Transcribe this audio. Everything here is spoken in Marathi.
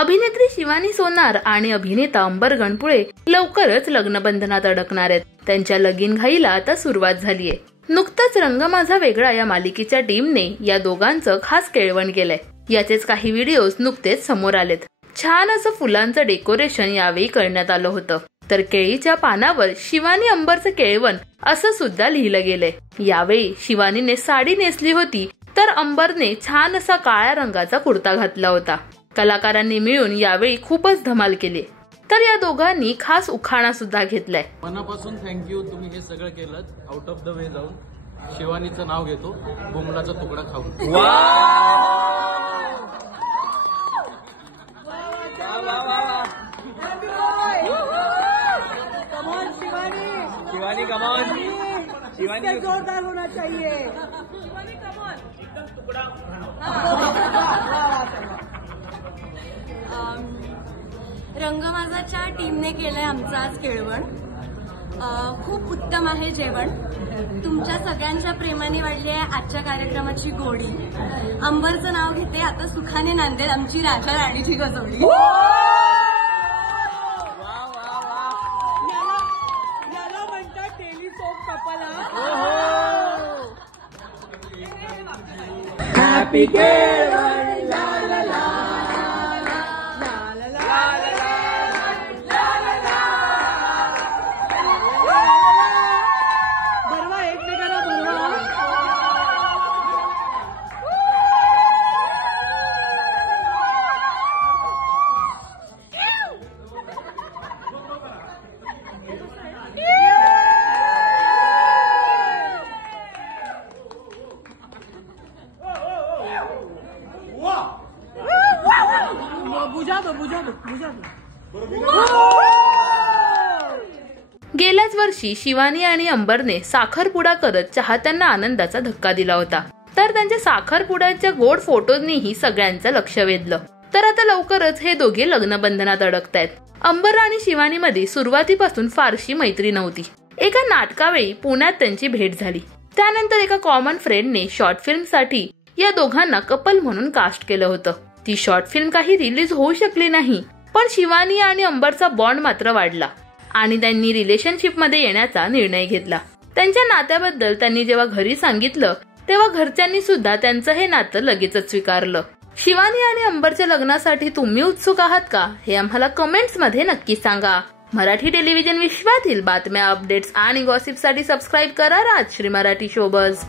अभिनेत्री शिवानी सोनार आणि अभिनेता अंबर गणपुळे लवकरच लग्नबंधनात अडकणार आहेत। त्यांच्या लगीन घाईला आता सुरुवात झालीये। नुकताच रंग माझा वेगळा या मालिकेच्या टीमने या दोघांचं खास केळवण केलंय। याचेच काही व्हिडिओज नुकतेच समोर आलेत। छान असं फुलांचं डेकोरेशन यावेळी करण्यात आलं होतं। तर केळीच्या पानावर शिवानी अंबरचं केळवण असं सुद्धा लिहिलं गेलंय। यावेळी शिवानीने साडी नेसली होती तर अंबरने छान असा काळ्या रंगाचा कुर्ता घातला होता। कलाकारांनी मिळून यावेळी खूपच धमाल केली। तर या दोघांनी खास उखाणा सुद्धा घेतलाय। मनापासून थँक्यू, तुम्ही हे सगळं केलं आउट ऑफ द वे जाऊन। शिवानीचं नाव घेतो, बोमडाचा तुकडा खाऊन। शिवानी कम ऑन, शिवानी जोरदार होना चाहिए। शिवानी कम ऑन, एकदम तुकड़ा। रंग माझाच्या टीमने केलंय आमचं आज केळवण। खूप उत्तम आहे जेवण। तुमच्या सगळ्यांच्या प्रेमाने वाढली आहे आजच्या कार्यक्रमाची गोडी। अंबरचं नाव घेते, आता सुखाने नांदेल आमची राजा राणीची गजवली। याला म्हणतात टेलिफोन कपल। हॅपी केळवण, ला ला ला ला ला ला बरवा एकमेकाला बरवा। बुझा दो। गेल्याच वर्षी शिवानी आणि अंबरने साखरपुडा करत चाहत्यांना आनंदाचा धक्का दिला होता। तर त्यांच्या साखरपुड्याच्या गोड फोटोंनीही सगळ्यांचं लक्ष वेधलं। तर आता लवकरच हे दोघे लग्नबंधनात अडकतायत। अंबर आणि शिवानी मध्ये सुरुवातीपासून फारशी मैत्री नव्हती। एका नाटकावेळी पुण्यात त्यांची भेट झाली। त्यानंतर एका कॉमन फ्रेंडने शॉर्ट फिल्म साठी या दोघांना कपल म्हणून कास्ट केलं होतं। ती शॉर्ट फिल्म काही रिलीज होऊ शकली नाही, पण शिवानी आणि अंबरचा बॉन्ड मात्र वाढला आणि त्यांनी रिलेशनशिप मध्ये येण्याचा निर्णय घेतला। त्यांच्या नात्याबद्दल त्यांनी जेव्हा घरी सांगितलं तेव्हा घरच्यांनी सुद्धा त्यांचं हे नातं लगेचच स्वीकारलं। शिवानी आणि अंबरच्या लग्नासाठी तुम्ही उत्सुक आहात का, हे आम्हाला कमेंट्स मध्ये नक्की सांगा। मराठी टेलिव्हिजन विश्वातील बातम्या, अपडेट्स आणि गॉसिपसाठी सबस्क्राईब करा राजश्री मराठी शोबज।